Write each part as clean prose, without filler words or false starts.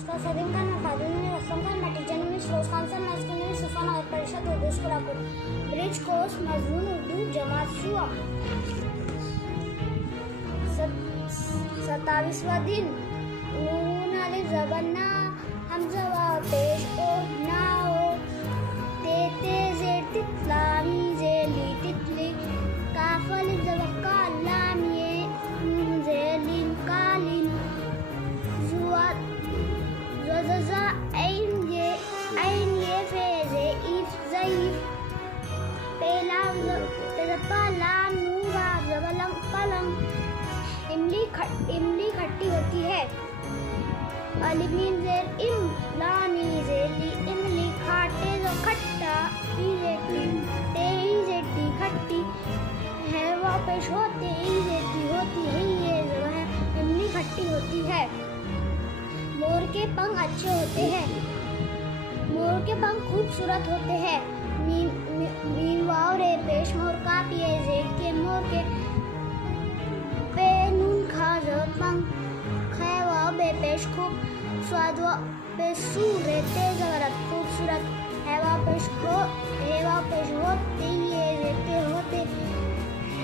Namaskar, Salim Khan, Fadil Aslam Khan, Mati Januni, Shroz Khan, Naskini, Sufan, Agar Parishad, Urdu School, Bridge Course, Mazmoon Urdu, Jamaat Shua. 27वां दिन नून अलिफ ज़बर ना हमज़ा वाव पेश ओ ना ओ ते ते जे तितलामी जे ली तितली काफ अलिफ ज़बर का लाम ये जे लिन कालिन जुआ ज़ज़ा ऐन ये फे जे इफ ज़ईफ पेला ज़पा लाम नू वाव ज़बर लंग पलंग इमली खट्टी होती है। अलिफ मीम ज़ेर इम लामी ज़ेली इमली खाटे जो खट्टा ई जेटी ते ई जेटी खट्टी है वो पेश होते ई जेटी होती है ये जो है इमली खट्टी होती है। मोर के पंख अच्छे होते हैं। मोर के पंख खूबसूरत होते हैं। मीम वाव रे पेश मोर का पिए जेड के मोर के पंख खे वाव बे पेश खूब स्वाद बे सूरे तेज अगरत खूबसूरत है वाव पेश हो है वाव पेश होते ये रहते होते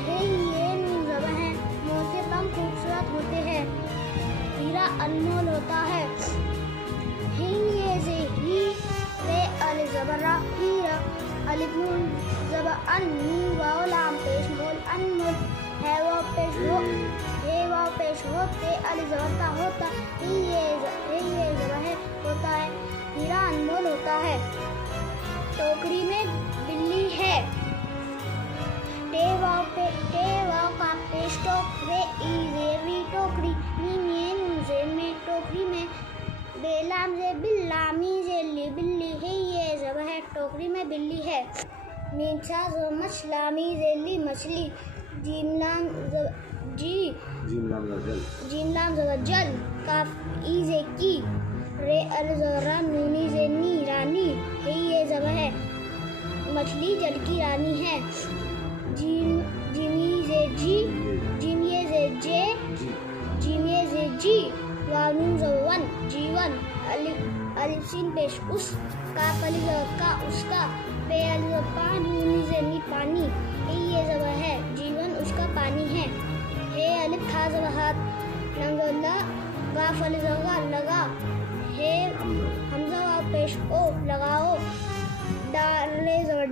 है ये नून ज़बर है। मोर के पंख खूबसूरत होते हैं। हीरा अनमोल होता है। ही ये जे ही रे अलिफ ज़बर रा हीरा अलिफ नून ज़बर अन मीम वाव लाम पेश मोल अनमोल है वाव पेश हो पेश होते अलिफ ज़बर का होता ये ज़बर है होता है। हीरा अनमोल होता है। टोकरी में बिल्ली है। टे वाव का पेश टोक रे ई जे री टोकरी मीम ये नून जे में टोकरी में बेलाम जे बिल्लामी जे ली बिल्ली है ये ज़बर है टोकरी में बिल्ली है। मीम सा जो मछलामी जे ली मछली जीम लाम ज़बर जल काफ ई जे की रे अलिफ ज़बर रा नूनी जे नी रानी है ये ज़बर है मछली जल की रानी है। जीम ये जे जी वाव नून ज़बर वन जीवन अलिफ सीन पेश उस काफ अलिफ ज़बर का उसका पे अलिफ ज़बर पा नूनी जे नी पानी है ये ज़बर है जीवन उसका पानी है। हे अलिफ था ज़बर हाथ नंगला गाफ अलिफ ज़बर लगा हे हमज़ा वाव पेश ओ लगाओ डाले ज़बर